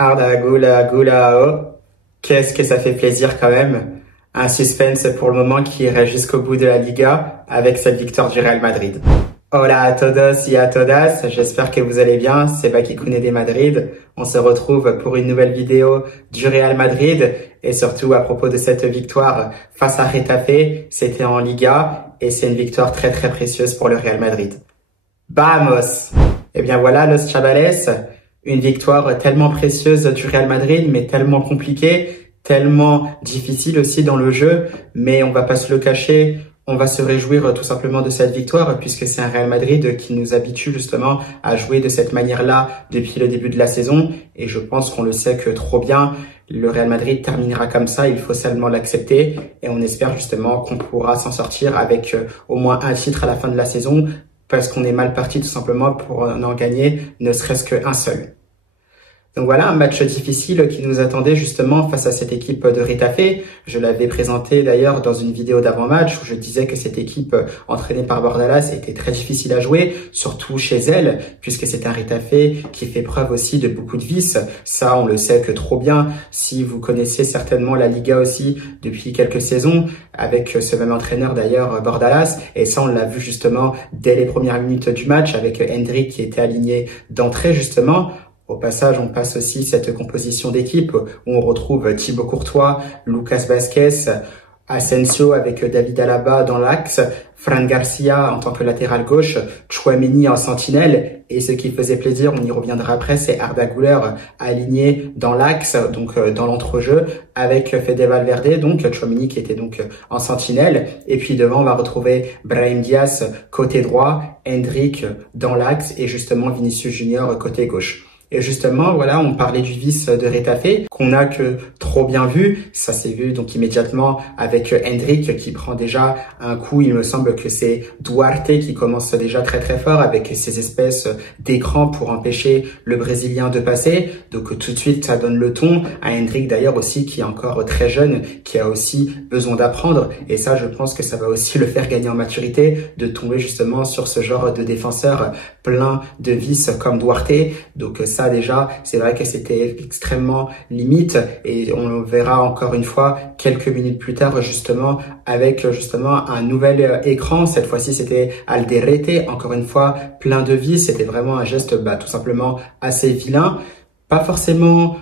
Arda Gula Gula oh. Qu'est-ce que ça fait plaisir quand même. Un suspense pour le moment qui irait jusqu'au bout de la Liga avec cette victoire du Real Madrid. Hola a todos y a todas, j'espère que vous allez bien, c'est Bakikune de Madrid. On se retrouve pour une nouvelle vidéo du Real Madrid et surtout à propos de cette victoire face à Getafe, c'était en Liga et c'est une victoire très très précieuse pour le Real Madrid. Vamos! Eh bien voilà los chavales, une victoire tellement précieuse du Real Madrid mais tellement compliquée, tellement difficile aussi dans le jeu, mais on va pas se le cacher. On va se réjouir tout simplement de cette victoire puisque c'est un Real Madrid qui nous habitue justement à jouer de cette manière-là depuis le début de la saison et je pense qu'on le sait que trop bien. Le Real Madrid terminera comme ça, il faut seulement l'accepter et on espère justement qu'on pourra s'en sortir avec au moins un titre à la fin de la saison parce qu'on est mal parti tout simplement pour en gagner ne serait-ce qu'un seul. Donc voilà, un match difficile qui nous attendait justement face à cette équipe de Getafe. Je l'avais présenté d'ailleurs dans une vidéo d'avant-match où je disais que cette équipe entraînée par Bordalas était très difficile à jouer, surtout chez elle, puisque c'est un Getafe qui fait preuve aussi de beaucoup de vices. Ça, on le sait que trop bien. Si vous connaissez certainement la Liga aussi depuis quelques saisons, avec ce même entraîneur d'ailleurs, Bordalas, et ça on l'a vu justement dès les premières minutes du match avec Endrick qui était aligné d'entrée justement. Au passage, on passe aussi cette composition d'équipe où on retrouve Thibaut Courtois, Lucas Vázquez, Asensio avec David Alaba dans l'axe, Fran Garcia en tant que latéral gauche, Tchouaméni en sentinelle et ce qui faisait plaisir, on y reviendra après, c'est Arda Güler aligné dans l'axe, donc dans l'entrejeu avec Fede Valverde, donc Tchouaméni qui était donc en sentinelle et puis devant on va retrouver Brahim Diaz côté droit, Endrick dans l'axe et justement Vinicius Junior côté gauche. Et justement, voilà, on parlait du vice de Getafe, qu'on a que trop bien vu. Ça s'est vu donc immédiatement avec Endrick qui prend déjà un coup. Il me semble que c'est Duarte qui commence déjà très très fort avec ces espèces d'écrans pour empêcher le Brésilien de passer. Donc tout de suite, ça donne le ton à Endrick d'ailleurs aussi qui est encore très jeune, qui a aussi besoin d'apprendre. Et ça, je pense que ça va aussi le faire gagner en maturité de tomber justement sur ce genre de défenseur plein de vices comme Duarte. Donc ça déjà, c'est vrai que c'était extrêmement limite et on le verra encore une fois quelques minutes plus tard justement avec justement un nouvel écran. Cette fois-ci, c'était Alderete, encore une fois plein de vices. C'était vraiment un geste tout simplement assez vilain, pas forcément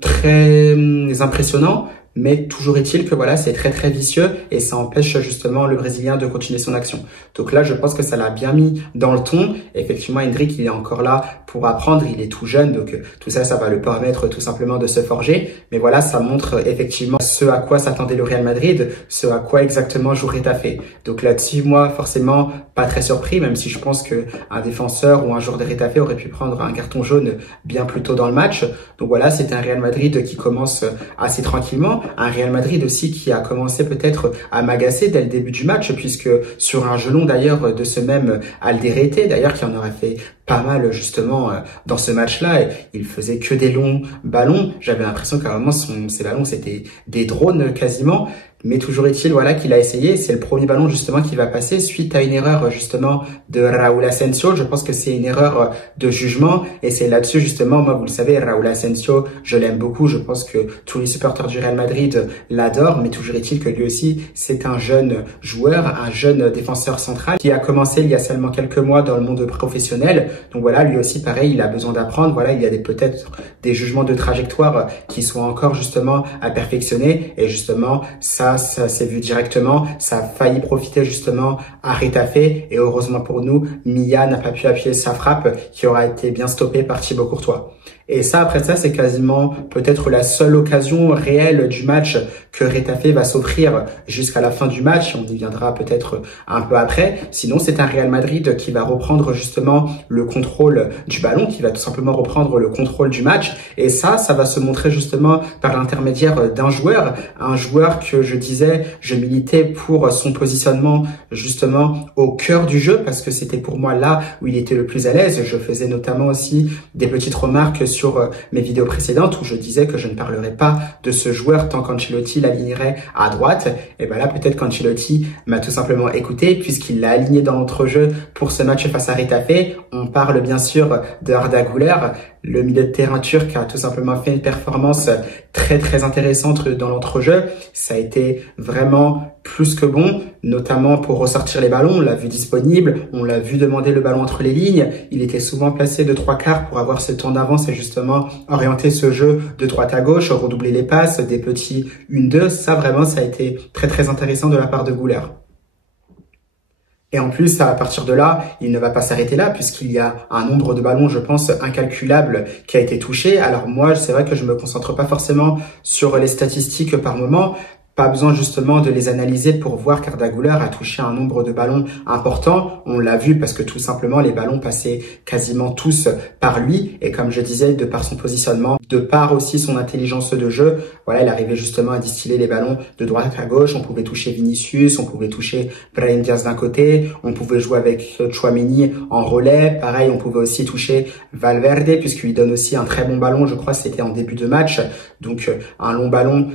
très impressionnant. Mais toujours est-il que voilà, c'est très très vicieux et ça empêche justement le Brésilien de continuer son action. Donc là, je pense que ça l'a bien mis dans le ton. Effectivement, Endrick, il est encore là pour apprendre, il est tout jeune, donc tout ça, ça va le permettre tout simplement de se forger. Mais voilà, ça montre effectivement ce à quoi s'attendait le Real Madrid, ce à quoi exactement joue Getafe. Donc là-dessus, moi, forcément, pas très surpris, même si je pense que un défenseur ou un joueur de Getafe aurait pu prendre un carton jaune bien plus tôt dans le match. Donc voilà, c'est un Real Madrid qui commence assez tranquillement. Un Real Madrid aussi qui a commencé peut-être à m'agacer dès le début du match, puisque sur un jeu long d'ailleurs de ce même Alderete, d'ailleurs qui en aurait fait pas mal justement dans ce match-là, il faisait que des longs ballons. J'avais l'impression qu'à un moment ces ballons c'était des drones quasiment. Mais toujours est-il voilà qu'il a essayé. C'est le premier ballon justement qui va passer suite à une erreur justement de Raúl Asensio. Je pense que c'est une erreur de jugement et c'est là-dessus justement, moi vous le savez, Raúl Asensio, je l'aime beaucoup. Je pense que tous les supporters du Real Madrid l'adorent, mais toujours est-il que lui aussi c'est un jeune joueur, un jeune défenseur central qui a commencé il y a seulement quelques mois dans le monde professionnel. Donc voilà, lui aussi pareil, il a besoin d'apprendre. Voilà, il y a peut-être des jugements de trajectoire qui sont encore justement à perfectionner et justement ça s'est vu directement, ça a failli profiter justement à Getafe et heureusement pour nous, Milla n'a pas pu appuyer sa frappe qui aura été bien stoppée par Thibaut Courtois. Et ça, après ça, c'est quasiment peut-être la seule occasion réelle du match que Getafe va s'offrir jusqu'à la fin du match. On y viendra peut-être un peu après. Sinon, c'est un Real Madrid qui va reprendre justement le contrôle du ballon, qui va tout simplement reprendre le contrôle du match. Et ça va se montrer justement par l'intermédiaire d'un joueur. Un joueur que je disais, je militais pour son positionnement justement au cœur du jeu parce que c'était pour moi là où il était le plus à l'aise. Je faisais notamment aussi des petites remarques sur mes vidéos précédentes où je disais que je ne parlerais pas de ce joueur tant qu'Ancelotti l'alignerait à droite. Et ben là, peut-être qu'Ancelotti m'a tout simplement écouté puisqu'il l'a aligné dans l'entrejeu pour ce match face à Getafe. On parle bien sûr de Arda Güler. Le milieu de terrain turc a tout simplement fait une performance très intéressante dans l'entrejeu. Ça a été vraiment plus que bon, notamment pour ressortir les ballons. On l'a vu disponible, on l'a vu demander le ballon entre les lignes. Il était souvent placé de 3/4 pour avoir ce temps d'avance et justement orienter ce jeu de droite à gauche, redoubler les passes, des petits 1-2. Ça vraiment, ça a été très intéressant de la part de Güler. Et en plus, à partir de là, il ne va pas s'arrêter là puisqu'il y a un nombre de ballons, je pense, incalculable qui a été touché. Alors moi, c'est vrai que je me concentre pas forcément sur les statistiques par moment. Pas besoin justement de les analyser pour voir qu'Arda Güler a touché un nombre de ballons important. On l'a vu parce que tout simplement les ballons passaient quasiment tous par lui. Et comme je disais, de par son positionnement, de par aussi son intelligence de jeu, voilà, il arrivait justement à distiller les ballons de droite à gauche. On pouvait toucher Vinicius, on pouvait toucher Brahim Diaz d'un côté, on pouvait jouer avec Tchouaméni en relais. Pareil, on pouvait aussi toucher Valverde puisqu'il donne aussi un très bon ballon. Je crois que c'était en début de match. Donc un long ballon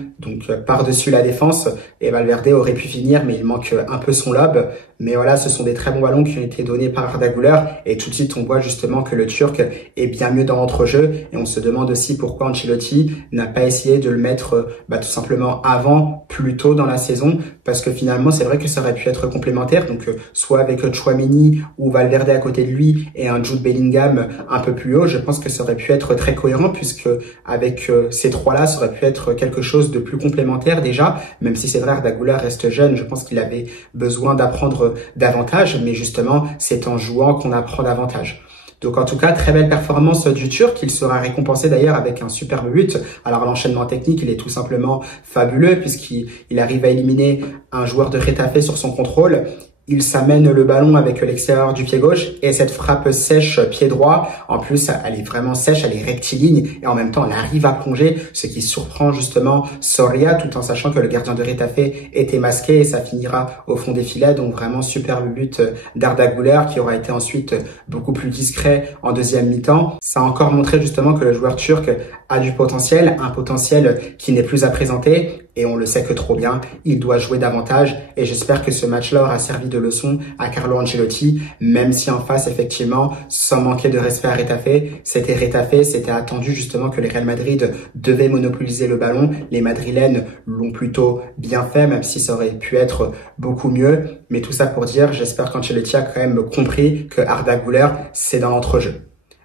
par-dessus la défense et Valverde aurait pu finir mais il manque un peu son lob. Mais voilà, ce sont des très bons ballons qui ont été donnés par Arda Güler et tout de suite on voit justement que le Turc est bien mieux dans l'entrejeu et on se demande aussi pourquoi Ancelotti n'a pas essayé de le mettre tout simplement avant, plus tôt dans la saison, parce que finalement c'est vrai que ça aurait pu être complémentaire, donc soit avec Tchouaméni ou Valverde à côté de lui et un Jude Bellingham un peu plus haut, je pense que ça aurait pu être très cohérent puisque avec ces trois-là, ça aurait pu être quelque chose de plus complémentaire déjà, même si c'est vrai Arda Güler reste jeune, je pense qu'il avait besoin d'apprendre davantage, mais justement c'est en jouant qu'on apprend davantage. Donc en tout cas, très belle performance du Turc. Il sera récompensé d'ailleurs avec un superbe but. Alors l'enchaînement technique, il est tout simplement fabuleux puisqu'il arrive à éliminer un joueur de Getafe sur son contrôle. Il s'amène le ballon avec l'extérieur du pied gauche et cette frappe sèche pied droit, en plus elle est vraiment sèche, elle est rectiligne et en même temps elle arrive à plonger, ce qui surprend justement Soria tout en sachant que le gardien de Getafe était masqué et ça finira au fond des filets. Donc vraiment superbe but d'Arda Güler qui aura été ensuite beaucoup plus discret en deuxième mi-temps. Ça a encore montré justement que le joueur turc a du potentiel, un potentiel qui n'est plus à présenter et on le sait que trop bien, il doit jouer davantage et j'espère que ce match-là aura servi de leçon à Carlo Ancelotti, même si en face, effectivement, sans manquer de respect à Getafe, c'était attendu justement que le Real Madrid devait monopoliser le ballon. Les Madrilènes l'ont plutôt bien fait, même si ça aurait pu être beaucoup mieux. Mais tout ça pour dire, j'espère qu'Ancelotti a quand même compris que Arda Güler, c'est dans l'entrejeu.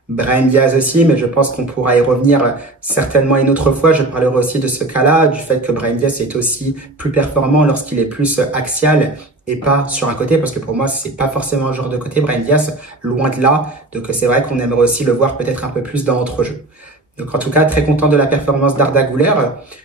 Brahim Diaz aussi, mais je pense qu'on pourra y revenir certainement une autre fois. Je parlerai aussi de ce cas-là, du fait que Brahim Diaz est aussi plus performant lorsqu'il est plus axial et pas sur un côté, parce que pour moi, c'est pas forcément un joueur de côté, Brahim Diaz, loin de là. Donc c'est vrai qu'on aimerait aussi le voir peut-être un peu plus dans l'entrejeu. Donc en tout cas, très content de la performance d'Arda Güler,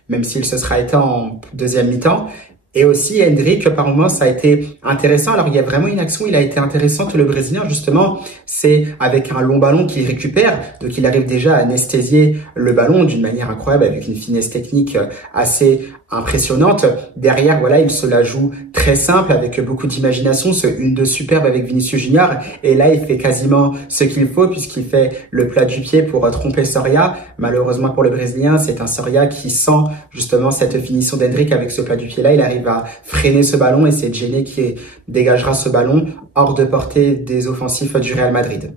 même s'il se sera éteint en deuxième mi-temps. Et aussi, Endrick, par moments, ça a été intéressant. Alors, il y a vraiment une action, il a été intéressante, le Brésilien, justement. C'est avec un long ballon qu'il récupère. Donc, il arrive déjà à anesthésier le ballon d'une manière incroyable, avec une finesse technique assez impressionnante. Derrière, voilà, il se la joue très simple, avec beaucoup d'imagination. Ce 1-2 superbe avec Vinicius Junior. Et là, il fait quasiment ce qu'il faut, puisqu'il fait le plat du pied pour tromper Soria. Malheureusement pour le Brésilien, c'est un Soria qui sent justement cette finition d'Endrick avec ce plat du pied-là. Il arrive à freiner ce ballon et c'est Djene qui dégagera ce ballon hors de portée des offensifs du Real Madrid.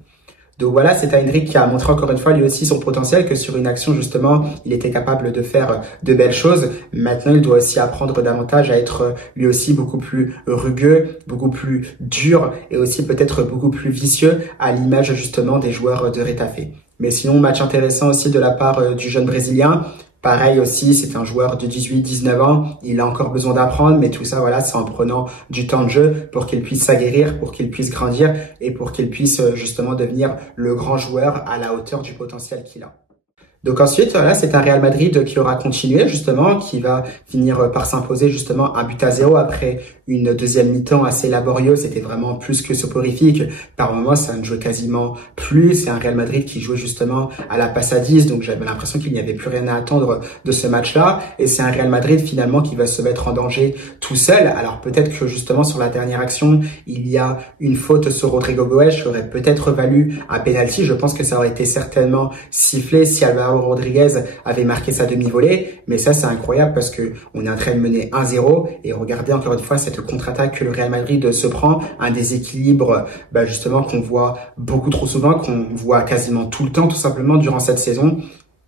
Donc voilà, c'est Endrick qui a montré encore une fois lui aussi son potentiel, que sur une action justement, il était capable de faire de belles choses. Maintenant, il doit aussi apprendre davantage à être lui aussi beaucoup plus rugueux, beaucoup plus dur et aussi peut-être beaucoup plus vicieux à l'image justement des joueurs de Getafe. Mais sinon, match intéressant aussi de la part du jeune Brésilien. Pareil aussi, c'est un joueur de 18-19 ans, il a encore besoin d'apprendre, mais tout ça, voilà, c'est en prenant du temps de jeu pour qu'il puisse s'aguerrir, pour qu'il puisse grandir et pour qu'il puisse justement devenir le grand joueur à la hauteur du potentiel qu'il a. Donc ensuite, voilà, c'est un Real Madrid qui aura continué justement, qui va finir par s'imposer justement 1-0 après une deuxième mi-temps assez laborieuse. C'était vraiment plus que soporifique. Par moments, ça ne jouait quasiment plus. C'est un Real Madrid qui jouait justement à la passe à 10, donc j'avais l'impression qu'il n'y avait plus rien à attendre de ce match-là. Et c'est un Real Madrid finalement qui va se mettre en danger tout seul. Alors peut-être que justement sur la dernière action, il y a une faute sur Rodrigo Goes qui aurait peut-être valu un penalty. Je pense que ça aurait été certainement sifflé si Alvaro d'Alvaro Rodriguez avait marqué sa demi-volée. Mais ça, c'est incroyable parce que on est en train de mener 1-0 et regardez encore une fois cette contre-attaque que le Real Madrid se prend, un déséquilibre justement qu'on voit beaucoup trop souvent, qu'on voit quasiment tout le temps tout simplement durant cette saison.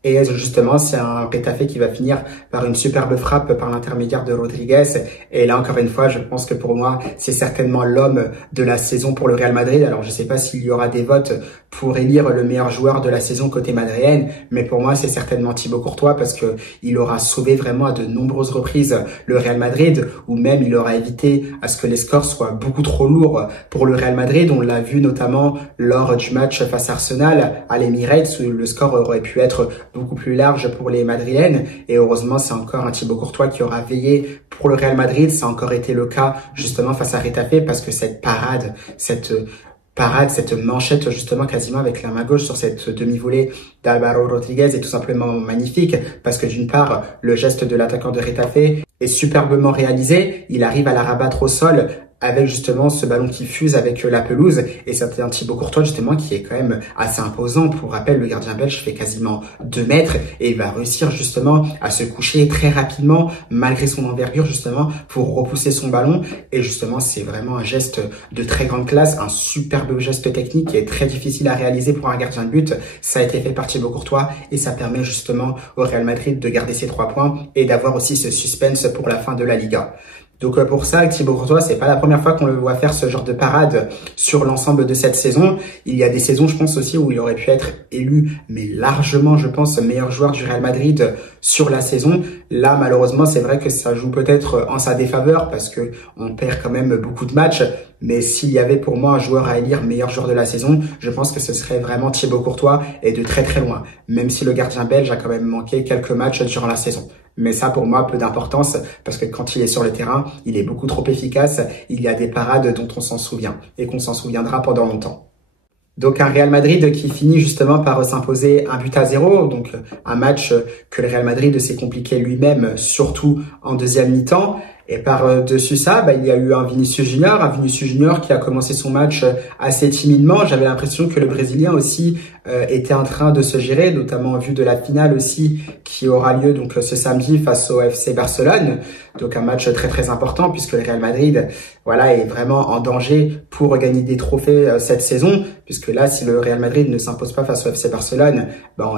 Et justement, c'est un Getafe qui va finir par une superbe frappe par l'intermédiaire de Rodriguez. Et là, encore une fois, je pense que pour moi, c'est certainement l'homme de la saison pour le Real Madrid. Alors, je sais pas s'il y aura des votes pour élire le meilleur joueur de la saison côté madrienne, mais pour moi, c'est certainement Thibaut Courtois parce que il aura sauvé vraiment à de nombreuses reprises le Real Madrid, ou même il aura évité à ce que les scores soient beaucoup trop lourds pour le Real Madrid. On l'a vu notamment lors du match face à Arsenal à l'Emirates où le score aurait pu être beaucoup plus large pour les Madrilènes, et heureusement c'est encore un Thibaut Courtois qui aura veillé pour le Real Madrid. Ça a encore été le cas justement face à Getafe parce que cette manchette justement quasiment avec la main gauche sur cette demi-volée d'Alvaro Rodriguez est tout simplement magnifique parce que d'une part, le geste de l'attaquant de Getafe est superbement réalisé, il arrive à la rabattre au sol avec justement ce ballon qui fuse avec la pelouse, et c'est un Thibaut Courtois justement qui est quand même assez imposant. Pour rappel, le gardien belge fait quasiment 2 mètres et il va réussir justement à se coucher très rapidement malgré son envergure justement pour repousser son ballon, et justement c'est vraiment un geste de très grande classe, un superbe geste technique qui est très difficile à réaliser pour un gardien de but. Ça a été fait par Thibaut Courtois et ça permet justement au Real Madrid de garder ses 3 points et d'avoir aussi ce suspense pour la fin de la Liga. Donc pour ça, Thibaut Courtois, c'est pas la première fois qu'on le voit faire ce genre de parade sur l'ensemble de cette saison. Il y a des saisons, je pense aussi, où il aurait pu être élu, mais largement, je pense, meilleur joueur du Real Madrid sur la saison. Là, malheureusement, c'est vrai que ça joue peut-être en sa défaveur parce que on perd quand même beaucoup de matchs. Mais s'il y avait pour moi un joueur à élire meilleur joueur de la saison, je pense que ce serait vraiment Thibaut Courtois, et de très très loin. Même si le gardien belge a quand même manqué quelques matchs durant la saison. Mais ça, pour moi, peu d'importance, parce que quand il est sur le terrain, il est beaucoup trop efficace. Il y a des parades dont on s'en souvient, et qu'on s'en souviendra pendant longtemps. Donc un Real Madrid qui finit justement par s'imposer 1-0, donc un match que le Real Madrid s'est compliqué lui-même, surtout en deuxième mi-temps. Et par-dessus ça, il y a eu un Vinicius Junior qui a commencé son match assez timidement. J'avais l'impression que le Brésilien aussi était en train de se gérer, notamment en vue de la finale aussi qui aura lieu donc ce samedi face au FC Barcelone. Donc un match très très important puisque le Real Madrid est vraiment en danger pour gagner des trophées cette saison, puisque là si le Real Madrid ne s'impose pas face au FC Barcelone,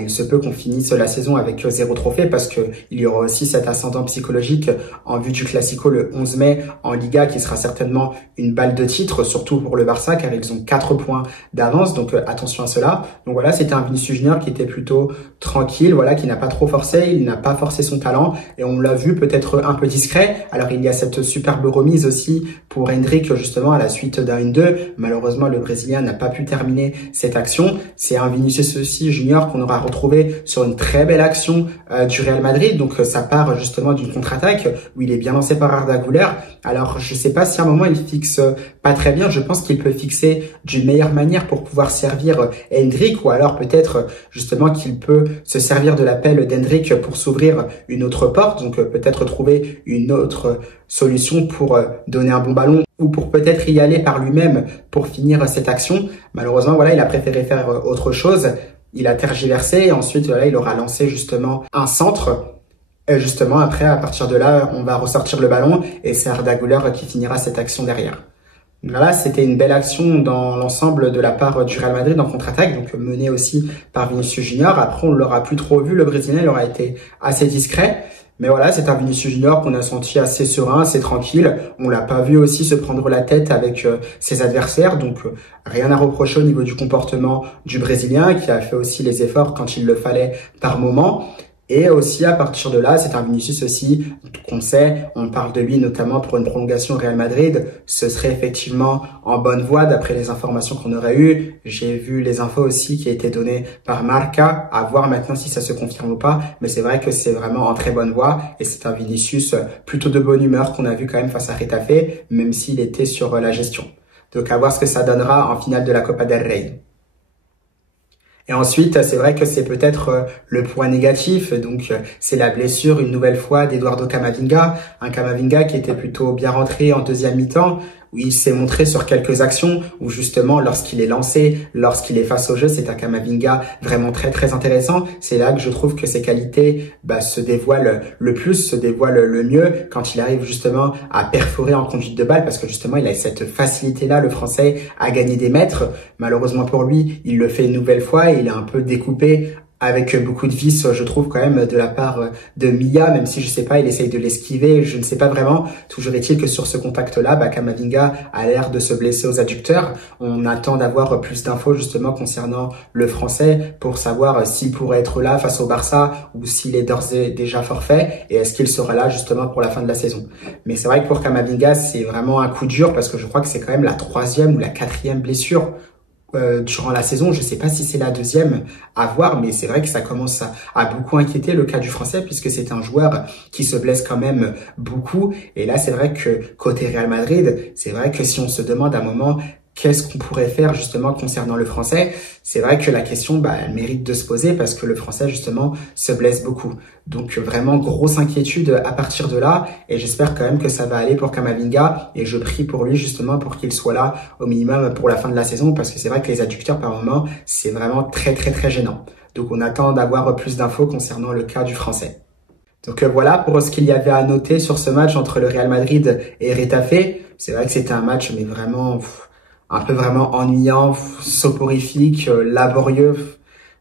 il se peut qu'on finisse la saison avec 0 trophée parce que il y aura aussi cet ascendant psychologique en vue du Classico le 11 mai en Liga qui sera certainement une balle de titre, surtout pour le Barça car ils ont 4 points d'avance, donc attention à cela. Donc voilà, c'était un Vinicius Junior qui était plutôt tranquille, qui n'a pas trop forcé, il n'a pas forcé son talent et on l'a vu peut-être un peu discret. Alors il y a cette superbe remise aussi pour Endrick justement à la suite d'un 1-2. Malheureusement le Brésilien n'a pas pu terminer cette action. C'est un Vinicius aussi Junior qu'on aura retrouvé sur une très belle action du Real Madrid. Donc ça part justement d'une contre-attaque où il est bien lancé par Arda Güler. Alors je sais pas si à un moment il fixe pas très bien. Je pense qu'il peut fixer d'une meilleure manière pour pouvoir servir Endrick, ou alors peut-être justement qu'il peut se servir de l'appel d'Endrick pour s'ouvrir une autre porte. Donc peut-être trouver une autre solution pour donner un bon ballon ou pour peut-être y aller par lui-même pour finir cette action. Malheureusement, il a préféré faire autre chose. Il a tergiversé et ensuite, il aura lancé justement un centre. Et justement, après, à partir de là, on va ressortir le ballon et c'est Arda Güler qui finira cette action derrière. Là, c'était une belle action dans l'ensemble de la part du Real Madrid en contre-attaque, donc menée aussi par Vinicius Junior. Après, on l'aura plus trop vu, le Brésilien, il aura été assez discret. Mais c'est un Vinicius Junior qu'on a senti assez serein, assez tranquille. On l'a pas vu aussi se prendre la tête avec ses adversaires, donc rien à reprocher au niveau du comportement du Brésilien qui a fait aussi les efforts quand il le fallait par moment. Et aussi, à partir de là, c'est un Vinicius aussi qu'on sait, on parle de lui notamment pour une prolongation au Real Madrid. Ce serait effectivement en bonne voie d'après les informations qu'on aurait eues. J'ai vu les infos aussi qui étaient données par Marca, à voir maintenant si ça se confirme ou pas. Mais c'est vrai que c'est vraiment en très bonne voie et c'est un Vinicius plutôt de bonne humeur qu'on a vu quand même face à Getafe, même s'il était sur la gestion. Donc à voir ce que ça donnera en finale de la Copa del Rey. Et ensuite, c'est vrai que c'est peut-être le point négatif, donc c'est la blessure une nouvelle fois d'Eduardo Camavinga, un Camavinga qui était plutôt bien rentré en deuxième mi-temps, où il s'est montré sur quelques actions, où justement lorsqu'il est lancé, lorsqu'il est face au jeu, c'est un Camavinga vraiment très très intéressant. C'est là que je trouve que ses qualités se dévoilent le plus, se dévoilent le mieux, quand il arrive justement à perforer en conduite de balle, parce que justement il a cette facilité-là, le Français, à gagner des mètres. Malheureusement pour lui, il le fait une nouvelle fois et il est un peu découpé avec beaucoup de vices, je trouve, quand même, de la part de Milla, même si, je sais pas, il essaye de l'esquiver, je ne sais pas vraiment. Toujours est-il que sur ce contact-là, Camavinga a l'air de se blesser aux adducteurs. On attend d'avoir plus d'infos, justement, concernant le Français, pour savoir s'il pourrait être là face au Barça, ou s'il est d'ores et déjà forfait, et est-ce qu'il sera là, justement, pour la fin de la saison. Mais c'est vrai que pour Camavinga, c'est vraiment un coup dur, parce que je crois que c'est quand même la 3e ou la 4e blessure durant la saison. Je sais pas si c'est la 2e à voir, mais c'est vrai que ça commence à beaucoup inquiéter le cas du Français, puisque c'est un joueur qui se blesse quand même beaucoup. Et là, c'est vrai que côté Real Madrid, c'est vrai que si on se demande à un moment qu'est-ce qu'on pourrait faire justement concernant le Français, c'est vrai que la question elle mérite de se poser, parce que le Français justement se blesse beaucoup. Donc vraiment grosse inquiétude à partir de là, et j'espère quand même que ça va aller pour Camavinga, et je prie pour lui justement pour qu'il soit là au minimum pour la fin de la saison, parce que c'est vrai que les adducteurs par moment, c'est vraiment très très très gênant. Donc on attend d'avoir plus d'infos concernant le cas du Français. Donc voilà pour ce qu'il y avait à noter sur ce match entre le Real Madrid et Retafe. C'est vrai que c'était un match mais vraiment un peu vraiment ennuyant, soporifique, laborieux.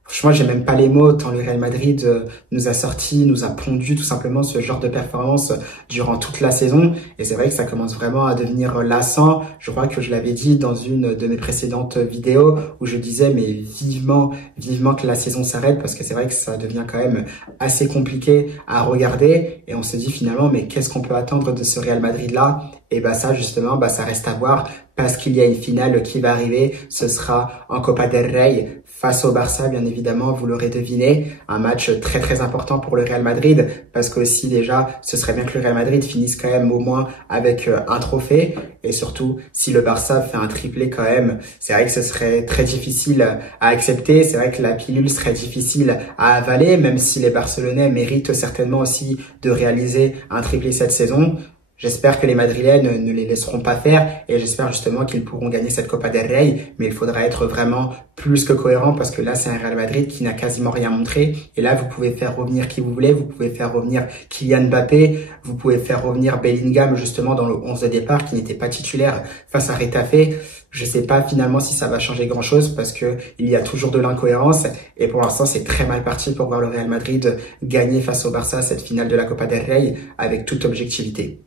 Franchement, j'ai même pas les mots, tant le Real Madrid nous a sorti, nous a pondu tout simplement ce genre de performance durant toute la saison. Et c'est vrai que ça commence vraiment à devenir lassant. Je crois que je l'avais dit dans une de mes précédentes vidéos, où je disais mais vivement que la saison s'arrête, parce que c'est vrai que ça devient quand même assez compliqué à regarder. Et on se dit finalement, mais qu'est-ce qu'on peut attendre de ce Real Madrid-là? Et ça justement, ça reste à voir, parce qu'il y a une finale qui va arriver. Ce sera en Copa del Rey face au Barça, bien évidemment, vous l'aurez deviné. Un match très très important pour le Real Madrid, parce que aussi déjà, ce serait bien que le Real Madrid finisse quand même au moins avec un trophée. Et surtout, si le Barça fait un triplé quand même, c'est vrai que ce serait très difficile à accepter. C'est vrai que la pilule serait difficile à avaler, même si les Barcelonais méritent certainement aussi de réaliser un triplé cette saison. J'espère que les Madrilènes ne les laisseront pas faire, et j'espère justement qu'ils pourront gagner cette Copa del Rey, mais il faudra être vraiment plus que cohérent, parce que là c'est un Real Madrid qui n'a quasiment rien montré, et là vous pouvez faire revenir qui vous voulez, vous pouvez faire revenir Kylian Mbappé, vous pouvez faire revenir Bellingham justement dans le 11 de départ qui n'était pas titulaire face à Retafe. Je sais pas finalement si ça va changer grand chose, parce que il y a toujours de l'incohérence, et pour l'instant c'est très mal parti pour voir le Real Madrid gagner face au Barça cette finale de la Copa del Rey avec toute objectivité.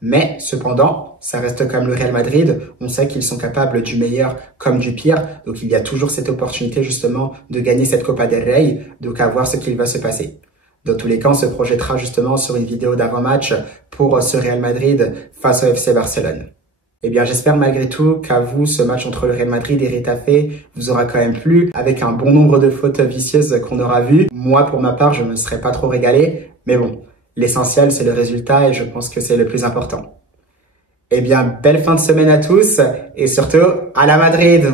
Mais cependant, ça reste comme le Real Madrid, on sait qu'ils sont capables du meilleur comme du pire, donc il y a toujours cette opportunité justement de gagner cette Copa del Rey, donc à voir ce qu'il va se passer. Dans tous les cas, on se projettera justement sur une vidéo d'avant-match pour ce Real Madrid face au FC Barcelone. Eh bien, j'espère malgré tout qu'à vous, ce match entre le Real Madrid et Retafe vous aura quand même plu, avec un bon nombre de fautes vicieuses qu'on aura vues. Moi, pour ma part, je me serais pas trop régalé, mais bon. L'essentiel, c'est le résultat, et je pense que c'est le plus important. Eh bien, belle fin de semaine à tous, et surtout, à la Madrid!